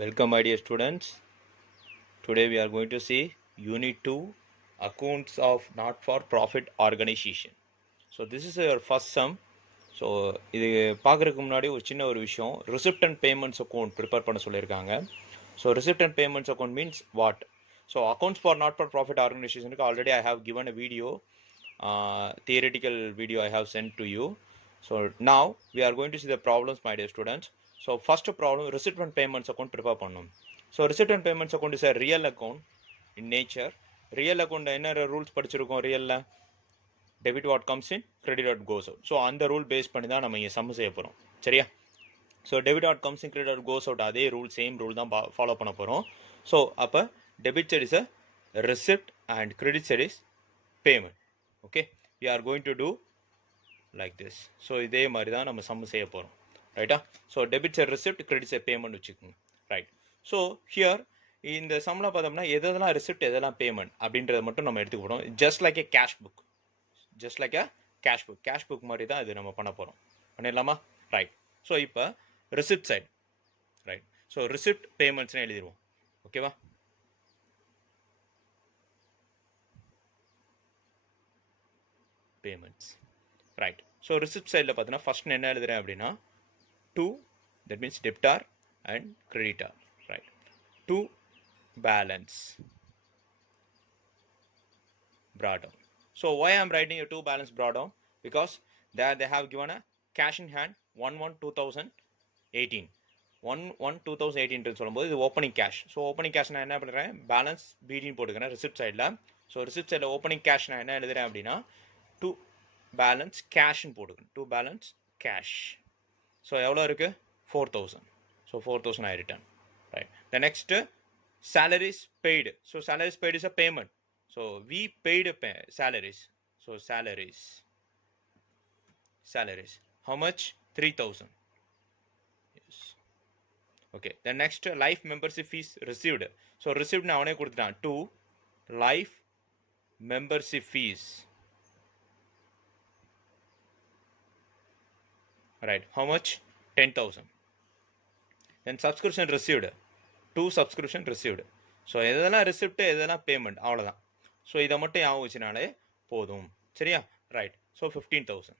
Welcome, my dear students. Today we are going to see Unit 2 Accounts of Not for Profit Organization. So, this is your first sum. So இது பார்க்குறதுக்கு முன்னாடி ஒரு சின்ன ஒரு விஷயம், receipt and payments account prepare பண்ண சொல்லியிருக்காங்க. So receipt and payments account means what? So accounts for not for profit ஆர்கனைசேஷனுக்கு already I have given a video, theoretical video I have sent to you. So now we are going to see the problems, my dear students. So first problem, receipt and payments account prepare பண்ணணும். So receipt and payments account is a real account in nature. Real account என்ன rules படிச்சிருக்கோம்? ரியல்ல debit what comes in, credit what goes out. So அந்த rule base பண்ணி தான் நம்ம இங்கே sum செய்ய போகிறோம், சரியா? So debit what comes in, credit what goes out, அதே ரூல், சேம் ரூல் தான் ஃபாலோ பண்ண போகிறோம். ஸோ அப்போ debit side is a receipt and credit side is payment. Okay, we are going to do like this. So இதே மாதிரி தான் நம்ம some செய்ய போகிறோம், ரைட்டா? So debit side receipt, credit side payment வச்சுக்கோங்க, ரைட்? ஸோ ஹியர் இந்த சம்மில் பார்த்தோம்னா எதெல்லாம் ரெசிப்ட் எதெல்லாம் பேமெண்ட் அப்படின்றத மட்டும் நம்ம எடுத்துக்க போகிறோம். Just like A cash book, just like a cash book மாதிரி தான் இது நம்ம பண்ண போகிறோம். பண்ணிடலாமா? ரைட். ஸோ இப்போ receipt side, right? So receipt பேமெண்ட்ஸ்னு எழுதிடுவோம், ஓகேவா? Payments, right. ஸோ ரிசிப்ட் சைடில் பார்த்தீங்கன்னா ஃபர்ஸ்ட் என்ன எழுதுறேன் அப்படின்னா to, that means டெப்டார் and creditor, right? To balance brought down. So why I am writing a two balance brought down? Because there they have given a cash in hand 1/1/2018. 1/1/2018 சொல்லும்போது இது opening cash. So opening cash நான் என்ன பண்ணுறேன், balance பிடின்னு போட்டுக்கிறேன் receipt சைடில். So receipt சைடில் opening cash நான் என்ன எழுதுறேன் அப்படின்னா டூ பேலன்ஸ் கேஷ்ன்னு போட்டுக்கிறேன், டூ பேலன்ஸ் கேஷ். ஸோ எவ்வளோ இருக்குது? 4,000. So 4,000 I return, right? The next, salaries paid. So salaries paid is a payment. So we paid salaries. So salaries. How much? 3,000. Yes. Okay. The next, life membership fees received. So received na avane kudutan. 2 life membership fees. Right. How much? 10,000. Then subscription received. 2 subscription received. So எதெல்லாம் receipt எதெல்லாம் payment, அவ்வளோதான். So இதை மட்டும் ஞாபகம் வச்சுனாலே போதும், சரியா? Right. So 15,000.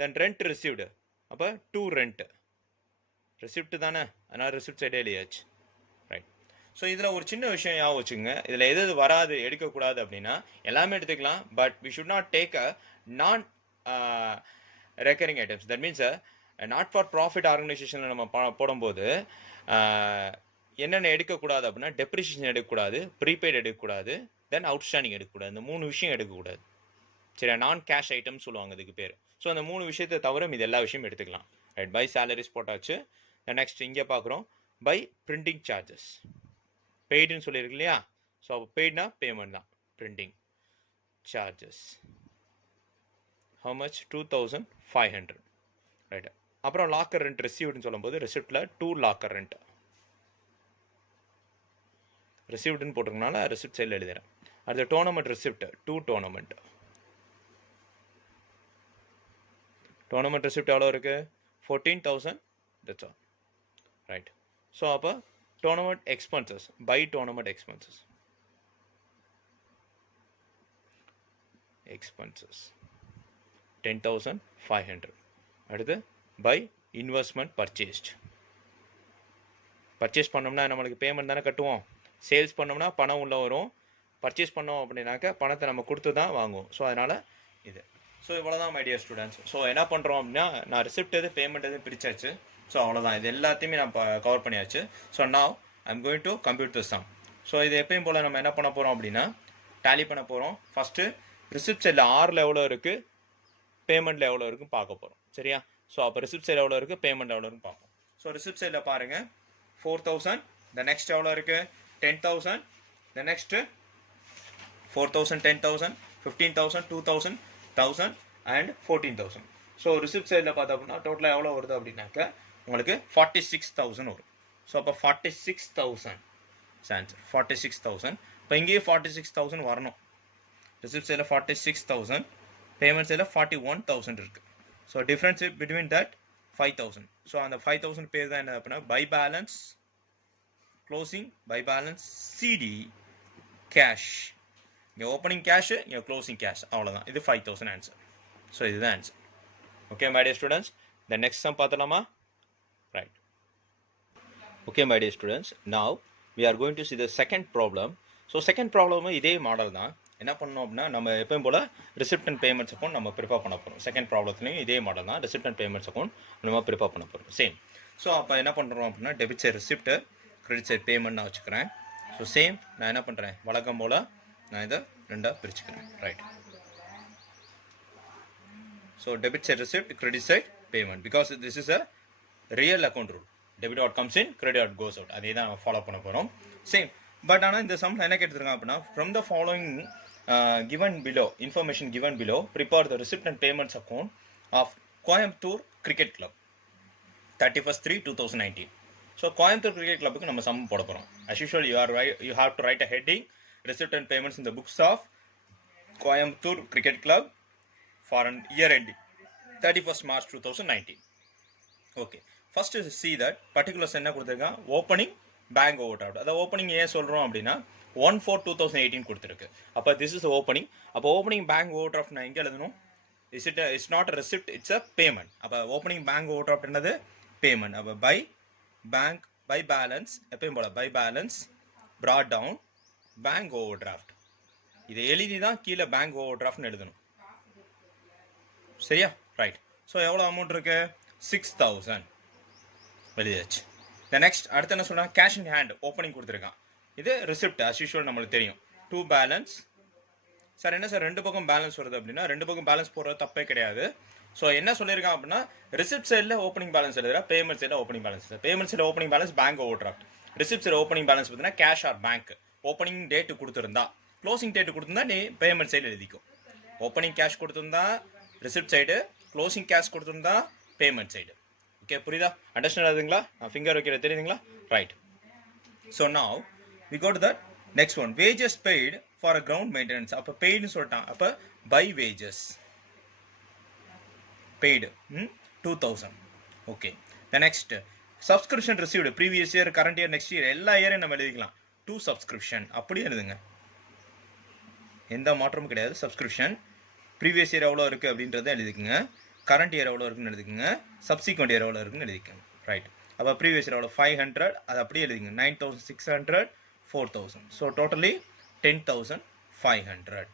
தென் rent received, அப்போ 2 rent receipt தானே, அதனால் ரிசிப்ட் சைடே எழுதியாச்சு, ரைட்? ஸோ இதில் ஒரு சின்ன விஷயம் ஞாபகம் வச்சுங்க, இதில் எது வராது எடுக்கக்கூடாது அப்படின்னா எல்லாமே எடுத்துக்கலாம், but we should not take a non recurring items. That means not for profit ஆர்கனைசேஷனில் நம்ம போடும்போது என்னென்ன எடுக்கக்கூடாது அப்படின்னா டெப்ரிசியேஷன் எடுக்கக்கூடாது, ப்ரீபெய்டு எடுக்கக்கூடாது, தென் அவுட்ஸ்டாண்டிங் எடுக்கக்கூடாது. இந்த 3 விஷயம் எடுக்கக்கூடாது, சரியா? நான் கேஷ் ஐட்டம் சொல்லுவாங்க இதுக்கு பேர். ஸோ அந்த 3 விஷயத்தை தவிர இது எல்லா விஷயமும் எடுத்துக்கலாம், ரைட்? பை சேலரிஸ் போட்டாச்சு. நெக்ஸ்ட் இங்கே பார்க்குறோம் பை பிரிண்டிங் சார்ஜஸ், பெய்டுன்னு சொல்லியிருக்கு இல்லையா? ஸோ அப்போ பெய்ட்னா பேமெண்ட் தான், printing charges how much? 2,500, right? அப்புறம் லாக்கர் ரெண்ட் ரிசீவ்டுன்னு சொல்லும்போது ரிசிப்டில் 2 லாக்கர் ரெண்ட் ரிசிப்ட்னு போட்டிருக்கனால ரிசிப்ட் சைடில் எழுதுறேன். அடுத்த tournament receipt, 2 tournament. Tournament receipt எவ்வளோ இருக்கு? 14,000. That's all, right? ஸோ அப்போ tournament expenses, by tournament expenses, expenses 10,500. அடுத்து பை இன்வெஸ்ட்மெண்ட் பர்ச்சேஸ்ட். பர்ச்சேஸ் பண்ணோம்னா நம்மளுக்கு பேமெண்ட் தானே கட்டுவோம். சேல்ஸ் பண்ணோம்னா பணம் உள்ள வரும், பர்ச்சேஸ் பண்ணோம் அப்படின்னாக்க பணத்தை நம்ம கொடுத்து தான் வாங்குவோம். ஸோ அதனால் இது. ஸோ இவ்வளோதான் மை டியர் ஸ்டூடெண்ட்ஸ். ஸோ என்ன பண்ணுறோம் அப்படின்னா நான் ரிசிப்ட் எது பேமெண்ட் எது பிரிச்சாச்சு. ஸோ அவ்வளோதான், இது எல்லாத்தையுமே நான் கவர் பண்ணியாச்சு. So now I am going to compute the some. So இது எப்பயும் போல் நம்ம என்ன பண்ண போகிறோம் அப்படின்னா டேலி பண்ண போகிறோம். ஃபஸ்ட்டு ரிசிப்ட் சைடில் 6ல் எவ்வளோ இருக்குது, பேமெண்ட்டில் எவ்வளோ இருக்குன்னு பார்க்க போகிறோம், சரியா? ஸோ அப்போ ரிசிப்ட் சைடில் எவ்வளோ இருக்குது, பேமெண்ட் எவ்வளோ இருக்குன்னு பார்ப்போம். ஸோ ரிசிப்ட் சைடில் பாருங்கள் 4,000. த நெக்ஸ்ட் எவ்வளோ இருக்குது? 10,000. The next 4,000, 10,000, 15,000, 2,000, 1,000 and 14,000. So receipt சைடில் பார்த்தோம் அப்படின்னா டோட்டலாக எவ்வளோ வருது அப்படின்னாக்க உங்களுக்கு 46,000 வரும். ஸோ அப்போ 46,000 ஆன்சர், 46,000. இப்போ இங்கேயே 46,000 வரணும். ரிசிப்ட் சைடில் 46,000, பேமெண்ட் சைடில் 41,000 இருக்குது. So difference between that 5,000. So அந்த 5,000 பேர் தான் என்ன அப்படின்னா by balance closing by balance CD cash. Your opening cash, your closing cash. அவ்வளவுதான். இது 5000 answer. So this is the answer. Okay, my dear students. The next sum பார்த்தலாமா? Right. Okay, my dear students. Now we are going to see the second problem. So second problem இதே model தான். என்ன பண்ணணும் அப்படின்னா நம்ம எப்பவும் போல receipt and payments account நம்ம prepare பண்ண போகிறோம். செகண்ட் ப்ராப்ளத்துலையும் இதே மாடல் தான். ரிசிப்ட் அண்ட் பேமெண்ட்ஸ் அக்கௌண்ட் நம்ம ப்ரிப்பேர் பண்ண போகிறோம். சேம். ஸோ அப்போ என்ன பண்ணுறோம் அப்படின்னா debit side receipt, credit side payment நான் வச்சுக்கிறேன். ஸோ சேம் நான் என்ன பண்ணுறேன் வழக்கம் போல் நான் இதை ரெண்டாக பிரிச்சுக்கிறேன். Right. So debit side receipt, credit side payment, because this is a real account rule. Debit out comes in, credit out goes out. அதே தான் நம்ம ஃபாலோ பண்ண போகிறோம். சேம். பட் ஆனால் இந்த சம்மில் என்ன கேட்டுருக்காங்க அப்படின்னா from the following given below, information given below, prepare the receipt and payments account of Coimbatore Cricket Club 31/3/2019. So Coimbatore Cricket Club க்கு நம்ம சம் போட போறோம். As usual, you have to write a heading receipt and payments in the books of Coimbatore Cricket Club for an year ending 31st March 2019. Okay, first see that particulars என்ன கொடுத்திருக்காங்க. opening bank overdraft. அத opening ஏன் சொல்றோம் அப்படின்னா 1/4/2018 கொடுத்திருக்கு. அப்ப this is the opening. அப்ப opening bank overdraft நான் எங்க எழுதணும்? It's not a receipt, it's a payment. அப்ப opening bank overdraft என்னது? payment. அப்ப by balance எப்பவும் போல by balance brought down bank overdraft. இதை எழுதி தான் கீழே bank overdraft எழுதணும். சரியா? ரைட். ஸோ எவ்வளோ அமௌண்ட் இருக்கு? 6000 எழுதியாச்சு. The next அடுத்து என்ன சொல்றாங்க? கேஷ் இன் ஹேண்ட் ஓப்பனிங் கொடுத்துருக்கான். இது ரிசிப்ட் as usual நம்மளுக்கு தெரியும். To balance. சார் என்ன சார் ரெண்டு பக்கம் பேலன்ஸ் வருது அப்படின்னா ரெண்டு பக்கம் பேலன்ஸ் போடுறது தப்பே கிடையாது. ஸோ என்ன சொல்லியிருக்கான் அப்படின்னா ரிசிப்ட் சைடில் ஓப்பனிங் பேலன்ஸ் எழுதுறா, பேமெண்ட் சைடில் ஓப்பனிங் பேலன்ஸ். பேமெண்ட் சைடில் opening balance bank over draft, receipt சைடில் ஓப்பனிங் பேலன்ஸ் பார்த்தீங்கன்னா cash R bank. Opening date கொடுத்துருந்தா, க்ளோசிங் டேட்டு கொடுத்துருந்தா நீ பேமெண்ட் சைடு எழுதிக்கும். ஓப்பனிங் கேஷ் கொடுத்துருந்தா ரிசிப்ட் சைடு, க்ளோசிங் கேஷ் கொடுத்துருந்தா பேமெண்ட் சைடு. ஓகே, புரியுதா? அண்டர்ஸ்டாண்ட் ஆகுதுங்களா? நான் ஃபிங்கர் வைக்கிற தெரியுதுங்களா? Right. So now we go to that next one. Wages paid for a ground maintenance. அப்ப paid னு சொல்லிட்டான். அப்ப by wages paid 2000. okay, the next subscription received previous year, current year, next year எல்லா இயரையும் நம்ம எழுதிக்கலாம். to subscription அப்படியே எழுதுங்க, எந்த மாற்றமும் கிடையாது. subscription previous year எவ்வளோ இருக்கு அப்படின்றத எழுதிக்குங்க, current year எவ்வளோ இருக்குன்னு எழுதிக்குங்க, subsequent year எவ்வளோ இருக்குன்னு எழுதிக்குங்க. ரைட். அப்போ previous year எவ்வளோ 500, அது அப்படியே எழுதிங்க. 9600, 4000. So totally 10,500.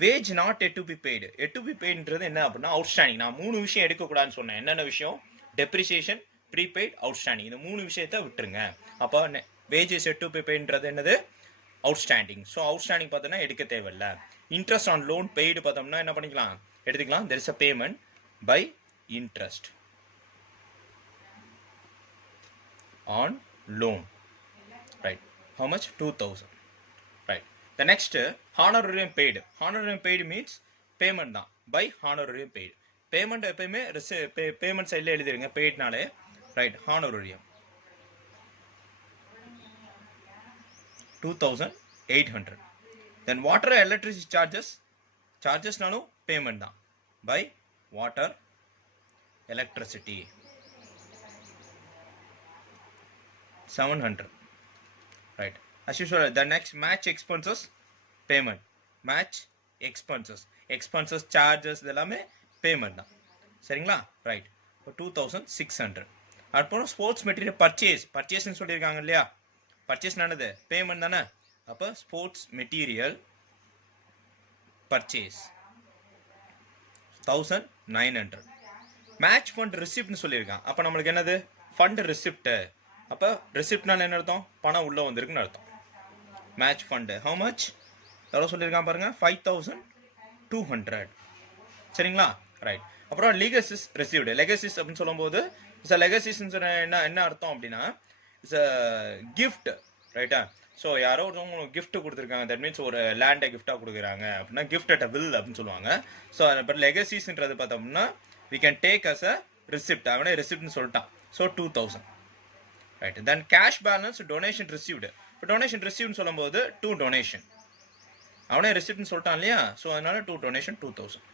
Wage not yet to be paid. Yet to be paid ன்றது என்ன அப்படின்னா அவுட்ஸ்டாண்டிங். நான் மூணு விஷயம் எடுக்கக்கூடாதுன்னு சொன்னேன். என்னென்ன விஷயம்? Depreciation, prepaid, outstanding. இந்த மூணு விஷயத்தை விட்டுருங்க. அப்போ வேஜஸ் yet to be paidன்றது என்னது? அவுட்ஸ்டாண்டிங். ஸோ அவுட்ஸ்டாண்டிங் பார்த்தோம்னா எடுக்க தேவையில்லை. இன்ட்ரெஸ்ட் ஆன் லோன் பெய்டு பார்த்தோம்னா என்ன பண்ணிக்கலாம்? எடுத்துக்கலாம். there is a payment by interest on loan. Right. How much? 2000. Right. The next honorarium paid. Honorarium paid means payment தான். by honorarium paid. Payment எப்பயுமே payment சைடில் எழுதிருங்க paidனாலே. Right. honorarium 2800. Then water electricity charges நாலும் payment தான். by water electricity 700. Right. As usual, the next match expenses payment. Match expenses charges இதெல்லாமே payment தான். சரிங்களா? Right. இப்போ 2600. அப்புறம் ஸ்போர்ட்ஸ் மெட்டீரியல் பர்ச்சேஸ்ன்னு சொல்லியிருக்காங்க இல்லையா? பர்ச்சேஸ் என்னது? பேமெண்ட் தானே? அப்போ sports material purchase 1900. Match fund ரிசிப்ட்னு சொல்லியிருக்கான். அப்போ நம்மளுக்கு என்னது? Fund receipt. அப்போ ரிசிப்ட்னால என்ன அர்த்தம்? பணம் உள்ளே வந்திருக்குன்னு அர்த்தம். Match fund how much? எவ்வளோ சொல்லியிருக்கான் பாருங்க, 5200. சரிங்களா? ரைட். அப்புறம் லெகசிஸ் ரிசீவ்டு. லெகசிஸ் அப்படின்னு சொல்லும்போது லெகசிஸ்ன்னு சொன்ன என்ன அர்த்தம் அப்படின்னா இட்ஸ் அ கிஃப்ட். ரைட்டா? ஸோ யாரோ ஒருத்தவங்க கிஃப்ட் கொடுத்துருக்காங்க, தட் மீன்ஸ் ஒரு லேண்டை கிஃப்டாக கொடுக்குறாங்க அப்படின்னா கிஃப்ட் அட் அ வில் அப்படின்னு சொல்லுவாங்க. ஸோ இப்போ லெகசிஸ்ன்றது பார்த்தோம்னா we can take as a receipt. அவனே ரிசிப்ட்னு சொல்லிட்டான். So 2000. Right. Then cash balance donation received. இப்போ டொனேஷன் ரிசீவ்னு சொல்லும்போது டூ டொனேஷன், அவனே ரிசிப்ட்னு சொல்லிட்டான் இல்லையா? ஸோ அதனால டூ டொனேஷன் 2000.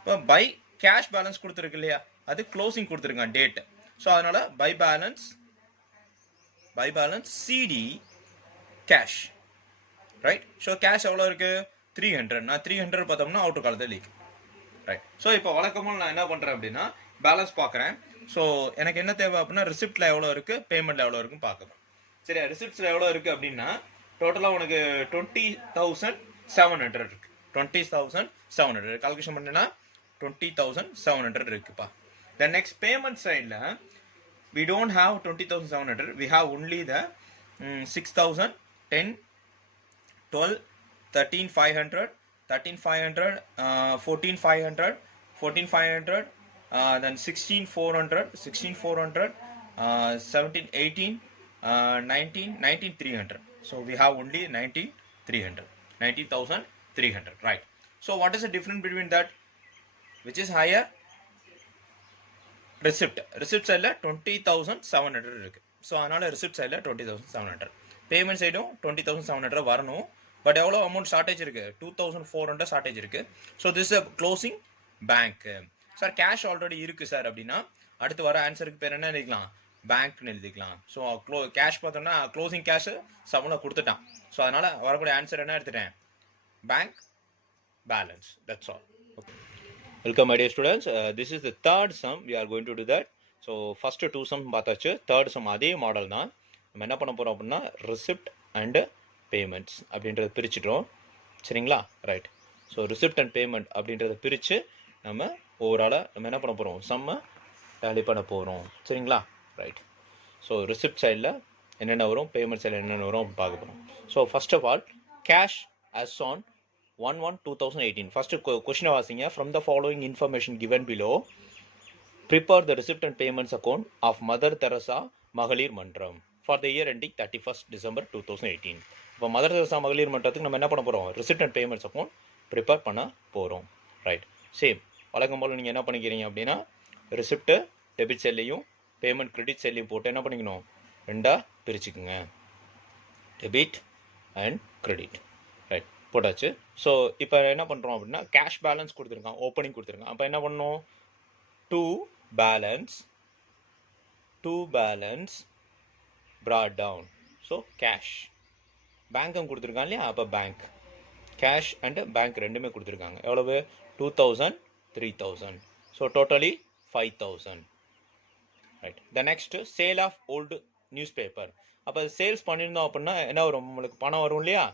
இப்போ பை கேஷ் பேலன்ஸ் கொடுத்துருக்கு இல்லையா? அது க்ளோசிங் கொடுத்துருக்கான் டேட். ஸோ அதனால by balance buy balance CD cash, right? So cash எவ்வளோ இருக்கு 300. நான் 300 பார்த்தோம்னா அவுட்டர் காலத்தில் லீக், ரைட்? ஸோ இப்போ வழக்கமாக நான் என்ன பண்ணுறேன் அப்படின்னா பேலன்ஸ் பார்க்குறேன். ஸோ எனக்கு என்ன தேவை அப்படின்னா ரிசிப்டில் எவ்வளோ இருக்குது, பேமெண்ட்டில் எவ்வளோ இருக்குன்னு பார்க்கணும். சரியா? ரிசிப்ட்ஸில் எவ்வளோ இருக்குது அப்படின்னா டோட்டலாக உனக்கு 20,700 இருக்குது. 20,700 கால்குலேஷன் பண்ணேன்னா 20,700 இருக்குப்பா. The next payment side la we don't have 20,700, we have only the 6,000, 10, 12, 13,500, 13,500, 14,500, 14,500, then 16,400, 16,400, 17, 18, 19, 19,300. So we have only 19,300, 19,300, right? So what is the difference between that? Which is higher? Receipt side 20,700 இருக்கு. So அதனால receipt சைடில் 20,700, payment சைடும் 20,700 வரணும். But எவ்வளோ amount shortage இருக்கு? 2,400 shortage இருக்கு. So this closing bank. Sir cash already இருக்கு sir அப்படின்னா அடுத்து வர ஆன்சருக்கு பேர் என்ன எழுதிக்கலாம்? பேங்க்னு எழுதிக்கலாம். ஸோ கேஷ் பார்த்தோம்னா க்ளோசிங் கேஷ் சமூக கொடுத்துட்டான். ஸோ அதனால வரக்கூடிய ஆன்சர் என்ன எடுத்துட்டேன்? Bank balance. That's all. Okay. Welcome my dear students. This is the third sum. We are going to do that. So first two sum பார்த்தாச்சு. third sum அதே model தான். நம்ம என்ன பண்ண போகிறோம் அப்படின்னா ரிசிப்ட் அண்டு பேமெண்ட்ஸ் அப்படின்றத பிரிச்சுட்டோம். சரிங்களா? Right. So receipt and payment அப்படின்றத பிரித்து நம்ம ஓவராலாக நம்ம என்ன பண்ண போகிறோம்? சம்மை டேலி பண்ண போகிறோம். சரிங்களா? ரைட். ஸோ ரிசிப்ட் சைடில் என்னென்ன வரும், பேமெண்ட் சைடில் என்னென்ன வரும் பார்க்க போகிறோம். So first of all cash as on 1/1/2018. First question வாசிங்க. From the following information given below, prepare the receipt and payments account of Mother Teresa மகளிர் மன்றம் for the year ending 31st December 2018. இப்போ mother Teresa மகளிர் மன்றத்துக்கு நம்ம என்ன பண்ண போகிறோம்? Receipt and payments account prepare பண்ண போகிறோம். ரைட். சேம் வழக்கம் போல் நீங்கள் என்ன பண்ணிக்கிறீங்க அப்படின்னா ரிசிப்ட்டு டெபிட் சைட்லையும் பேமெண்ட் கிரெடிட் சைட்லையும் போட்டு என்ன பண்ணிக்கணும்? ரெண்டாக பிரிச்சுக்குங்க. Debit and credit. ரைட், போட்டாச்சு. ஸோ இப்போ என்ன பண்ணுறோம் அப்படின்னா கேஷ் பேலன்ஸ் கொடுத்துருக்கான், ஓப்பனிங் கொடுத்துருக்கான். அப்போ என்ன பண்ணணும்? To balance brought down. So cash பேங்க்கும் கொடுத்துருக்கான் இல்லையா? அப்போ பேங்க் கேஷ் அண்டு பேங்க் ரெண்டுமே கொடுத்துருக்காங்க. எவ்வளவு? 2,000, 3,000. So totally 5,000. Right. The next sale of old newspaper. அப்போ சேல்ஸ் பண்ணியிருந்தோம் அப்படின்னா என்ன வரும்? நம்மளுக்கு பணம் வரும் இல்லையா?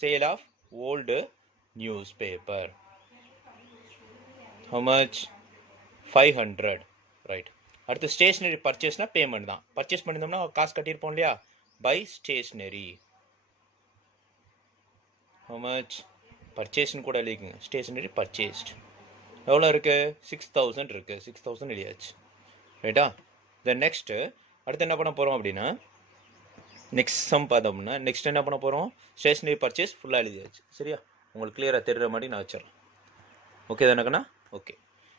Sale of old newspaper. how much? 500. Right. அடுத்து ஸ்டேஷ்னரி பர்ச்சேஸ்னா பேமெண்ட் தான். பர்ச்சேஸ் பண்ணியிருந்தோம்னா காசு கட்டியிருப்போம் இல்லையா? By stationery. how much? பர்ச்சேஸ்ன்னு கூட எழுதிக்குங்க. ஸ்டேஷ்னரி பர்ச்சேஸ்ட் எவ்வளோ இருக்குது? 6,000 இருக்குது. 6,000 எழுதியாச்சு. ரைட்டா? தென் நெக்ஸ்ட்டு அடுத்து என்ன பண்ண போகிறோம் அப்படின்னா நெக்ஸ்ட் சம் பார்த்தோம்னா நெக்ஸ்ட் என்ன பண்ண போகிறோம்? ஸ்டேஷ்னரி பர்ச்சேஸ் ஃபுல்லாக எழுதியாச்சு. சரியா? உங்களுக்கு கிளியராக தெரிகிற மாதிரி நான் வச்சிடறேன். ஓகே தானேக்கண்ணா? ஓகே.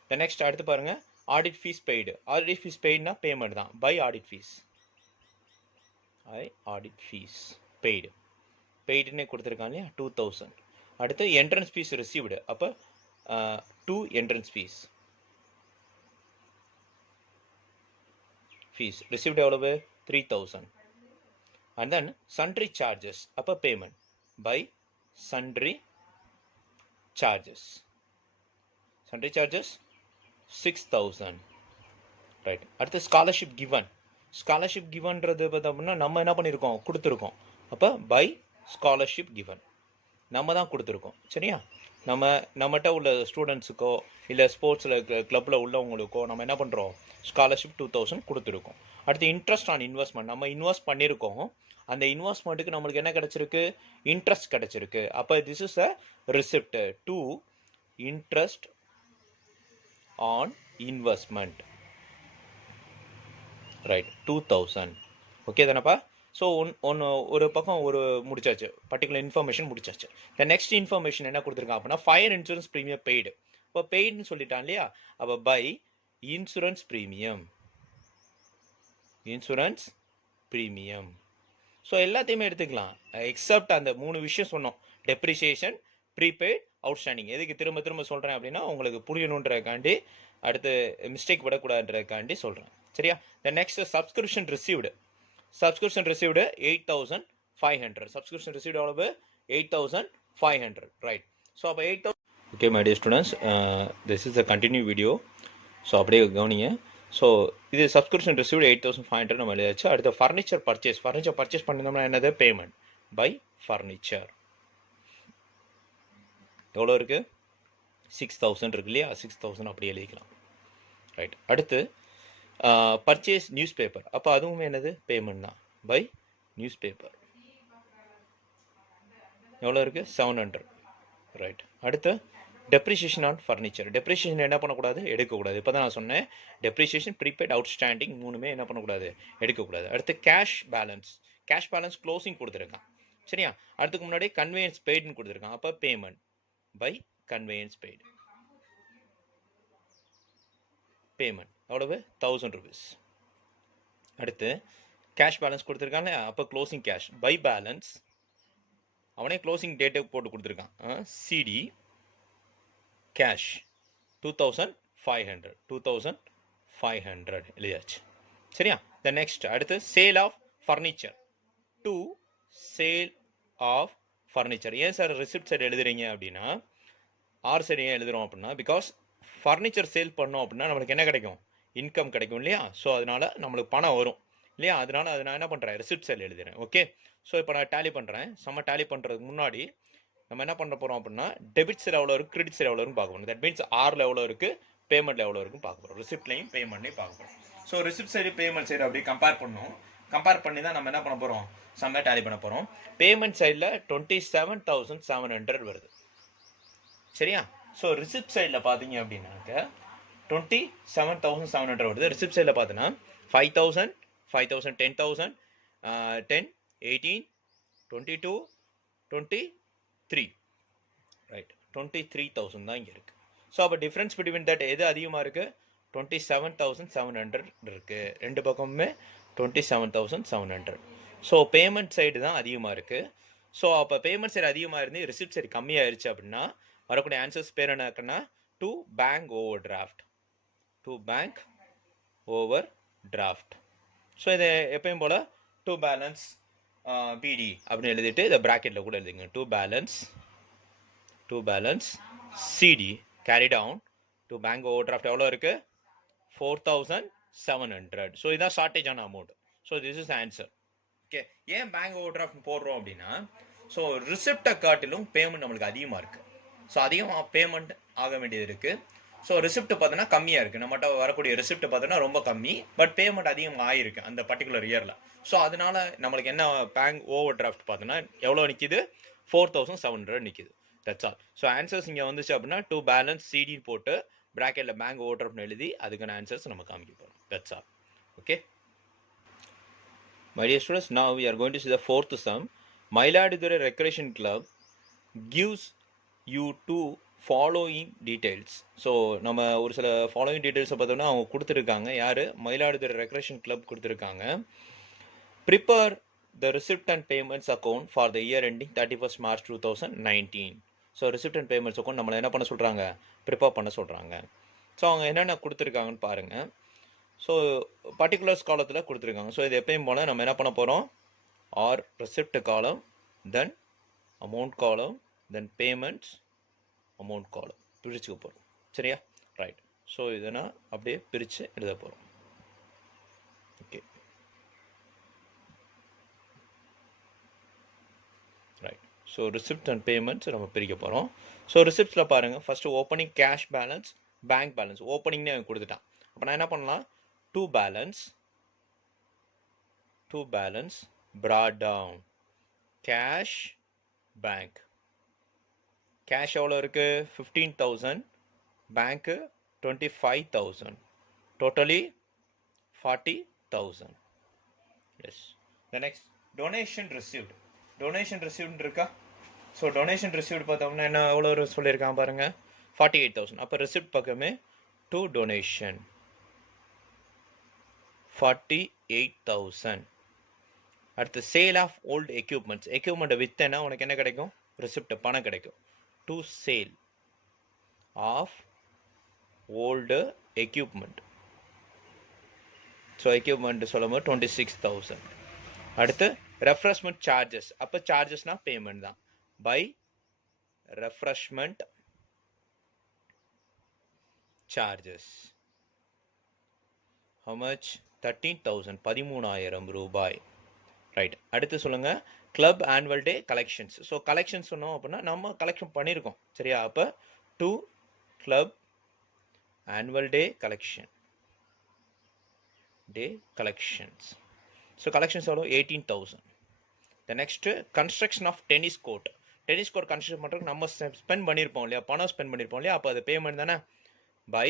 தென் நெக்ஸ்ட் அடுத்து பாருங்கள் audit fees paid. Audit fees பெய்டுனா பேமெண்ட் தான். By audit fees. Audit fees paid. பெய்டுன்னே கொடுத்துருக்காங்க இல்லையா? 2,000. அடுத்து என்ட்ரன்ஸ் ஃபீஸ் ரிசீவ்டு. அப்போ 2 என்ட்ரன்ஸ் ஃபீஸ் ரிசீவ்டு எவ்வளவு? 3,000. And then sundry charges. அப்போ payment by sundry charges. Sundry charges 6,000. Right. அடுத்து ஸ்காலர்ஷிப் கிவன். ஸ்காலர்ஷிப் கிவன்றது பார்த்தோம்னா நம்ம என்ன பண்ணியிருக்கோம்? கொடுத்துருக்கோம். அப்போ பை ஸ்காலர்ஷிப் கிவன் நம்ம தான் கொடுத்துருக்கோம். சரியா? நம்மகிட்ட உள்ள ஸ்டூடெண்ட்ஸுக்கோ இல்லை ஸ்போர்ட்ஸில் கிளப்பில் உள்ளவங்களுக்கோ நம்ம என்ன பண்ணுறோம்? ஸ்காலர்ஷிப் 2,000 கொடுத்துருக்கோம். அடுத்து இன்ட்ரெஸ்ட் ஆன் இன்வெஸ்ட்மெண்ட். நம்ம இன்வெஸ்ட் பண்ணியிருக்கோம். அந்த இன்வெஸ்ட்மெண்ட்டுக்கு நம்மளுக்கு என்ன கிடச்சிருக்கு? இன்ட்ரெஸ்ட் கிடச்சிருக்கு. அப்போ this is a receipt to interest on investment. Right. 2,000. Okay தானப்பா? ஸோ ஒரு பக்கம் ஒரு முடிச்சாச்சு, பர்டிகுலர் இன்ஃபர்மேஷன் முடிச்சாச்சு. இந்த நெக்ஸ்ட் இன்ஃபர்மேஷன் என்ன கொடுத்துருக்கான் அப்படின்னா ஃபயர் இன்சூரன்ஸ் ப்ரீமியம் பெய்டு. இப்போ பெய்டுன்னு சொல்லிட்டான் இல்லையா? அப்போ பை இன்சூரன்ஸ் ப்ரீமியம். ஸோ எல்லாத்தையுமே எடுத்துக்கலாம் எக்ஸப்ட் அந்த 3 விஷயம் சொன்னோம். Depreciation, prepaid, outstanding. எதுக்கு திரும்ப சொல்கிறேன் அப்படின்னா உங்களுக்கு புரியணுன்றதுக்காண்டி, அடுத்து மிஸ்டேக் விடக்கூடாதுன்றதுக்காண்டி சொல்கிறேன். சரியா? The next subscription received. Subscription received 8500. Subscription received எவ்வளவு? 8500, ரைட். ஸோ அப்போ 8000. Okay my dear students, this is a continue video. So அப்படியே கவனிங்க. ஸோ இது சப்ஸ்கிரிப்ஷன் ரிசீவ்டு 8500 நம்ம எழுதியாச்சு. அடுத்த ஃபர்னிச்சர் பர்ச்சேஸ் பண்ணியிருந்தோம்னா என்னது? Payment by furniture. எவ்வளோ இருக்குது? 6000 இருக்கு இல்லையா? 6000 அப்படியே எழுதிக்கலாம், ரைட். அடுத்து பர்ச்சேஸ் நியூஸ் பேப்பர். அப்போ அதுவும் என்னது? பேமெண்ட் தான், பை நியூஸ் பேப்பர். எவ்வளோ இருக்குது? 700, ரைட். அடுத்து டெப்ரிசியேஷன் ஆன் ஃபர்னிச்சர். டெப்ரிசியேஷன் என்ன பண்ணக்கூடாது? எடுக்கக்கூடாது. இப்போ தான் நான் சொன்னேன், டெப்ரிசியேஷன், ப்ரீபெய்ட், அவுட்ஸ்டாண்டிங் மூணுமே என்ன பண்ணக்கூடாது? எடுக்கக்கூடாது. அடுத்து கேஷ் பேலன்ஸ் க்ளோசிங் கொடுத்துருக்கான், சரியா? அடுத்துக்கு முன்னாடி கன்வேயன்ஸ் பெய்டுன்னு கொடுத்துருக்கான். அப்போ payment by conveyance paid. Payment எவ்வளவு? 1000 rupees. அடுத்து கேஷ் பேலன்ஸ் கொடுத்துருக்காங்க, அப்போ க்ளோசிங் கேஷ் பை பேலன்ஸ். அவனே க்ளோசிங் டேட்டை போட்டு கொடுத்துருக்கான், சிடி கேஷ் 2500 எழுதியாச்சு, சரியா? த நெக்ஸ்ட் அடுத்து sale of furniture to sale of furniture. ஏன் சார் ரிசிப்ட் சைடு எழுதுறீங்க அப்படின்னா, ஆர் சைடு ஏன் எழுதுறோம் அப்படின்னா, பிகாஸ் ஃபர்னிச்சர் சேல் பண்ணோம் அப்படின்னா நம்மளுக்கு என்ன கிடைக்கும்? இன்கம் கிடைக்கும் இல்லையா? ஸோ அதனால நம்மளுக்கு பணம் வரும் இல்லையா? அதனால அதை நான் என்ன பண்ணுறேன்? ரிசிப்ட் சைடு எழுதுறேன். ஓகே, ஸோ இப்போ நான் டேலி பண்ணுறேன். டேலி பண்ணுறதுக்கு முன்னாடி நம்ம என்ன பண்ண போகிறோம் அப்படின்னா, டெபிட் சைடு எவ்வளோ இருக்குது, கிரெடிட் சைடு எவ்வளோ இருக்குன்னு பார்க்க போகிறோம். தட் மீன்ஸ் ஆரில் எவ்வளோ இருக்குது, பேமெண்ட்டில் எவ்வளோ இருக்குன்னு பார்க்க போகிறோம். ரிசிப்ட்லையும் பேமெண்ட்லையும் பார்க்க போகிறோம். So receipt side payment side அப்படி கம்பேர் பண்ணி தான் நம்ம என்ன பண்ண போகிறோம்? டேலி பண்ண போகிறோம். பேமெண்ட் சைடில் 27,700 வருது, சரியா? ஸோ ரிசிப்ட் சைடில் பார்த்தீங்க அப்படின்னாக்க 27,700 வருது. ரிசிப்ட் சைடில் பார்த்தீங்கன்னா 5,000, 10,000, 10, 18, 22, 23, ரைட். 23,000 தான் இங்கே இருக்குது. ஸோ அப்போ டிஃப்ரென்ஸ் பிட்வீன் தட் எது அதிகமாக இருக்குது? 27,700 இருக்குது. ரெண்டு பக்கமுமே 27,700. ஸோ பேமெண்ட் சைடு தான் அதிகமாக இருக்குது. ஸோ அப்போ பேமெண்ட் சைடு அதிகமாக இருந்து ரிசிப்ட் சைடு கம்மியாயிருச்சு அப்படின்னா வரக்கூடிய ஆன்சர்ஸ் பேர் என்ன இருக்குன்னா, to bank over draft. So இதை எப்பயும் போல் டு பேலன்ஸ் பிடி அப்படின்னு எழுதிட்டு இதை ப்ராக்கெட்டில் கூட எழுதிங்க. To balance CD carry down to bank overdraft எவ்வளோ இருக்குது? 4,700. ஸோ இதுதான் ஷார்ட்டேஜான amount. So this is answer. Okay, ஏன் பேங்க் ஓவர் டிராஃப்ட் போடுறோம் அப்படின்னா, ஸோ ரிசிப்டை காட்டிலும் பேமெண்ட் நம்மளுக்கு அதிகமாக இருக்குது. ஸோ அதிகமாக பேமெண்ட் ஆக வேண்டியது இருக்குது. ஸோ ரிசிப்ட் பார்த்தோன்னா கம்மியாக இருக்குது. நம்மகிட்ட வரக்கூடிய ரிசிப்ட் பார்த்தோன்னா ரொம்ப கம்மி, பட் பேமெண்ட் அதிகமாக ஆகிருக்கு அந்த பர்டிகுலர் இயரில். ஸோ அதனால நம்மளுக்கு என்ன பேங்க் ஓவர் டிராஃப்ட் பார்த்தோன்னா எவ்வளோ நிற்கிது? 4,700 நிற்கிது. That's all. ஸோ ஆன்சர்ஸ் இங்கே வந்துச்சு அப்படின்னா டு பேலன்ஸ் சிடி போட்டு ப்ராக்கெட்டில் பேங்க் ஓவர் டிராஃப்ட்னு எழுதி அதுக்கான ஆன்சர்ஸ் நம்ம காமிக்க போகிறோம். That's all. Okay my dear students, now we are going to see the fourth sum. Mayiladuthurai Recreation Club gives you two following details. So நம்ம ஒரு சில ஃபாலோயிங் டீட்டெயில்ஸை பார்த்தோம்னா அவங்க கொடுத்துருக்காங்க. யார்? மயிலாடுதுறை ரெக்ரேஷன் கிளப் கொடுத்துருக்காங்க. Prepare the receipt and payments account for the year ending 31st March 2019. So receipt and payments account நம்மளை என்ன பண்ண சொல்கிறாங்க? ப்ரிப்பேர் பண்ண சொல்கிறாங்க. ஸோ அவங்க என்னென்ன கொடுத்துருக்காங்கன்னு பாருங்கள். ஸோ பர்டிகுலர்ஸ் காலத்தில் கொடுத்துருக்காங்க. ஸோ இது எப்பயும் போல் நம்ம என்ன பண்ண போகிறோம்? ஆர் ரிசிப்ட் காலம், தென் அமௌண்ட் காலம், தென் பேமெண்ட்ஸ் அமௌண்ட் காலம் பிரிச்சுக்க போகிறோம், சரியா? ரைட். ஸோ இதை நான் அப்படியே பிரித்து எழுத போகிறோம். Okay, right. So receipt and payments நம்ம பிரிக்க போகிறோம். ஸோ ரிசிப்ட்ஸில் பாருங்கள், first opening cash balance, bank balance. ஓப்பனிங்னே அவன் கொடுத்துட்டான். அப்போ நான் என்ன பண்ணலாம்? To balance brought down cash bank. Cash எவ்வளோ இருக்குது? 15,000, பேங்க்கு 25,000, totally 40,000. Yes. The next donation received இருக்கா? ஸோ டொனேஷன் ரிசீவ்ட் பார்த்தோம்னா என்ன எவ்வளோ சொல்லியிருக்கான் பாருங்கள், 48,000. அப்போ ரிசிப்ட் பக்கமே டு டொனேஷன் 48,000. அடுத்து சேல் ஆஃப் ஓல்டு எக்யூப்மெண்ட்டை விற்றேன்னா உனக்கு என்ன கிடைக்கும்? ரிசிப்ட் பணம் கிடைக்கும். To sale of old equipment. So equipment சொல்லும் போது 26,000. அடுத்து ரெஃப்ரெஷ்மெண்ட் சார்ஜஸ். அப்போ சார்ஜஸ்னா பேமெண்ட் தான். By refreshment charges. how much? 13,000, 13,000 ரூபாய். ரைட். அடுத்து சொல்லுங்க club annual day collections. So collections சொன்னோம் அப்படின்னா நம்ம கலெக்ஷன் பண்ணியிருக்கோம் சரியா. அப்போ to club annual day collection so collections எவ்வளோ? 18,000. The next construction of tennis court. Tennis court construction பண்ணுறதுக்கு நம்ம ஸ்பெண்ட் பண்ணியிருப்போம் இல்லையா, பணம் ஸ்பெண்ட் பண்ணியிருப்போம் இல்லையா, அப்போ அது பேமெண்ட் தானே. By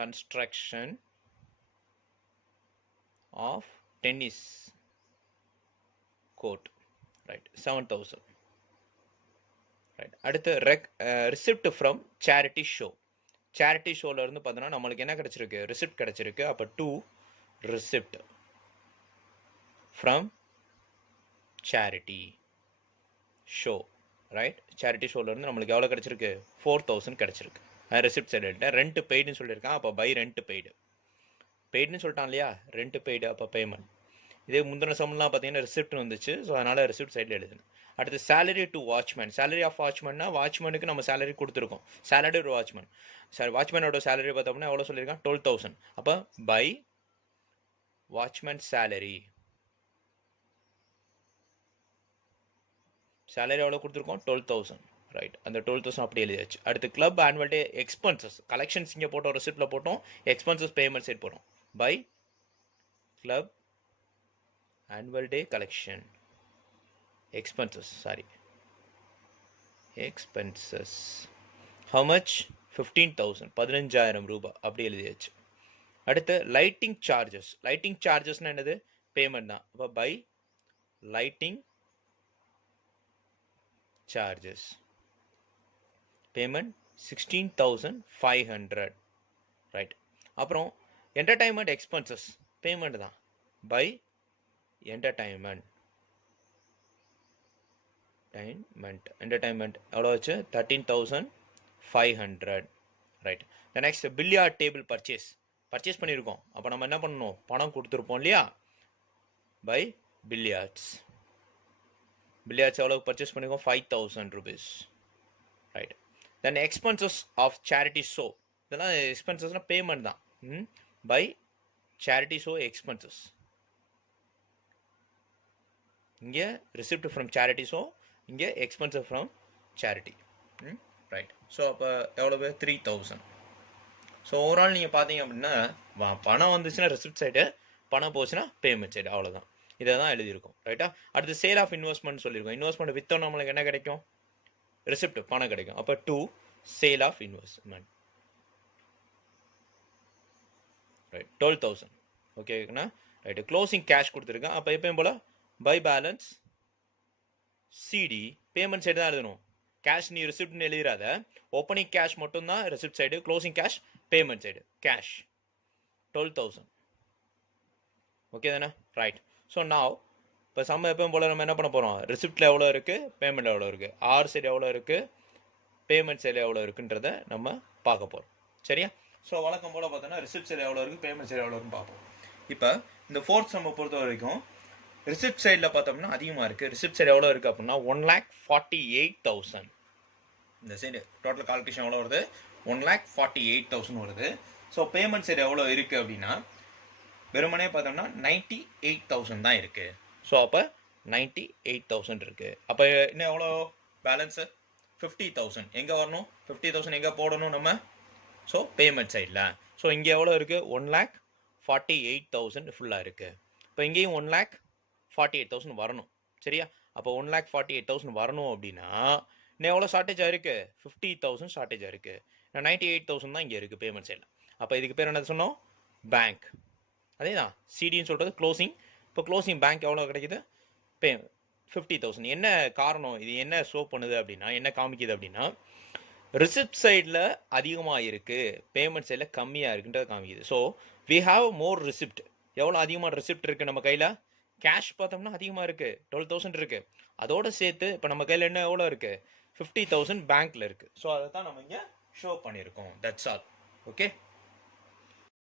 construction of tennis court. Right. 7,000. Right. அடுத்து receipt from charity show. Charity ஷோவில் இருந்து பார்த்தோன்னா நம்மளுக்கு என்ன கிடச்சிருக்கு? ரிசிப்ட் கிடச்சிருக்கு. அப்போ to receipt from charity show. Right. Charity ஷோலேருந்து நம்மளுக்கு எவ்வளோ கிடச்சிருக்கு? 4,000 கிடச்சிருக்கு. ரிசிப்ட் சைடு ரெண்ட் பெய்டுன்னு சொல்லியிருக்கான். அப்போ பை ரெண்ட் பெய்டுன்னு சொல்லிட்டான் இல்லையா, ரெண்ட் பெய்டு. அப்போ பேமெண்ட். இதே முந்தின சம்லாம் பார்த்தீங்கன்னா ரிசிப்ட் வந்துச்சு. ஸோ அதனால் ரிசிப்ட் சைடில் எழுதுணும். அடுத்து salary to watchman. Salary of வாட்ச்மேன்னா வாட்ச்மேனுக்கு நம்ம சேலரி கொடுத்துருக்கோம். சேலரி ஒரு வாட்ச்மேன். சார் வாட்ச்மேனோட சேலரி பார்த்தோம்னா எவ்வளோ சொல்லியிருக்கான்? 12,000. அப்போ பை வாட்ச்மேன் சேலரி எவ்வளோ கொடுத்துருக்கோம்? 12,000. ரைட். அந்த 12,000 அப்படி எழுதியாச்சு. அடுத்து club annual day expenses. Collections இங்கே போட்டோம், ரிசிப்டில் போட்டோம். எக்ஸ்பென்சஸ் பேமெண்ட் சைட் போட்டோம். By club annual day collection expenses. how much? 15,000, 15,000 ரூபாய் அப்படி எழுதியாச்சு. அடுத்து லைட்டிங் சார்ஜஸ்னா என்னது? பேமெண்ட் தான். அப்போ by lighting charges payment 16,500. Right. அப்புறம் என்டர்டைன்மெண்ட் எக்ஸ்பென்சஸ் பேமெண்ட் தான். பை என்டர்டைன்மெண்ட் எவ்வளோ வச்சு? 13,500. Right. The next billiard table purchase பண்ணியிருக்கோம். அப்போ நம்ம என்ன பண்ணணும்? பணம் கொடுத்துருப்போம் இல்லையா. பை பில்லியார்ட்ஸ் எவ்வளோ பர்ச்சேஸ் பண்ணியிருக்கோம்? 5,000 rupees. Right. Then expenses of charity show. இதெல்லாம் எக்ஸ்பென்சஸ்னால் பேமெண்ட் தான். By charity show expenses. இங்கே ரிசிப்ட் ஃப்ரம் சேரிட்டி ஷோ, இங்கே expensive from charity. Right. So அப்போ எவ்வளவு? 3,000. ஸோ ஓவரால் நீங்கள் பார்த்தீங்க அப்படின்னா பணம் வந்துச்சுன்னா ரிசிப்ட் சைடு, பணம் போச்சுன்னா பேமெண்ட் சைடு. அவ்வளோதான். இதை தான் எழுதியிருக்கும். ரைட்டா. அடுத்து சேல் ஆஃப் இன்வெஸ்ட்மெண்ட் சொல்லியிருக்கோம். இன்வெஸ்ட்மெண்ட் வித்தோம் நம்மளுக்கு என்ன கிடைக்கும்? ரிசிப்ட் பணம் கிடைக்கும். அப்போ to sale of investment. Right. 12,000. ஓகேண்ணா. ரைட்டு. க்ளோசிங் கேஷ் கொடுத்துருக்கேன். அப்போ எப்பயும் போல் by balance CD payment side தான் எழுதணும். கேஷ் நீ ரிசிப்ட்னு எழுதிடாத. ஓப்பனிங் கேஷ் மட்டும்தான் receipt side, closing cash payment side. Cash 12,000. Okay தானே. ரைட். ஸோ நாவ் இப்போ சம்ம எப்பவும் போல் நம்ம என்ன பண்ண போகிறோம்? ரிசிப்டில் எவ்வளோ இருக்குது, பேமெண்ட் எவ்வளோ இருக்குது, ஆர் சைடு எவ்வளோ இருக்குது, பேமெண்ட் சைடு எவ்வளோ இருக்குன்றத நம்ம பார்க்க போகிறோம். சரியா. ஸோ வழக்கம் போல் பார்த்தோன்னா ரிசிப்ட் சைடு எவ்வளோ இருக்குது, பேமெண்ட் சைடு எவ்வளோ இருக்குன்னு பார்ப்போம். இப்போ இந்த ஃபோர்த் சம்மை பொறுத்த வரைக்கும் ரிசிப்ட் சைடில் பார்த்தோம்னா அதிகமாக இருக்குது. ரிசிப்ட் சைடு எவ்வளோ இருக்குது அப்படின்னா 1,48,000. இந்த சைடு டோட்டல் கால்குலேஷன் எவ்வளோ வருது? 1,48,000 வருது. ஸோ பேமெண்ட் சைடு எவ்வளோ இருக்குது அப்படின்னா வெறுமனே பார்த்தோம்னா 98,000 தான் இருக்குது. ஸோ அப்போ 98,000 இருக்குது. அப்போ இன்னும் எவ்வளோ பேலன்ஸு? 50,000. எங்கே வரணும்? 50,000 எங்கே போடணும் நம்ம? ஸோ பேமெண்ட் சைடில். ஸோ இங்கே எவ்வளோ இருக்குது? 1,48,000 ஃபுல்லாக இருக்குது. இப்போ இங்கேயும் 1,48,000 வரணும். சரியா. அப்போ 1,48,000 வரணும் அப்படின்னா இன்னும் எவ்வளோ ஷார்ட்டேஜாக இருக்குது? 50,000 ஷார்ட்டேஜாக இருக்குது. 98,000 தான் இங்கே இருக்குது பேமெண்ட் சைடில். அப்போ இதுக்கு பேர் என்ன சொன்னோம்? பேங்க். அதே தான் சிடின்னு சொல்கிறது க்ளோசிங். இப்போ க்ளோசிங் பேங்க் எவ்வளோ கிடைக்குது? 50,000. என்ன காரணம்? இது என்ன ஷோ பண்ணுது அப்படின்னா, என்ன காமிக்குது அப்படின்னா, ரிசிப்ட் சைடில் அதிகமாக இருக்குது, பேமெண்ட் சைடில் கம்மியாக இருக்குன்றது காமிக்குது. So we have more receipt. எவ்வளோ அதிகமாக ரிசிப்ட் இருக்குது நம்ம கையில்? கேஷ் பார்த்தோம்னா அதிகமாக இருக்குது, 12,000 இருக்குது. அதோடு சேர்த்து இப்போ நம்ம கையில் என்ன எவ்வளோ இருக்குது? 50,000 பேங்க்கில் இருக்குது. ஸோ அதை தான் நம்ம இங்கே ஷோ பண்ணியிருக்கோம். That's all. ஓகே.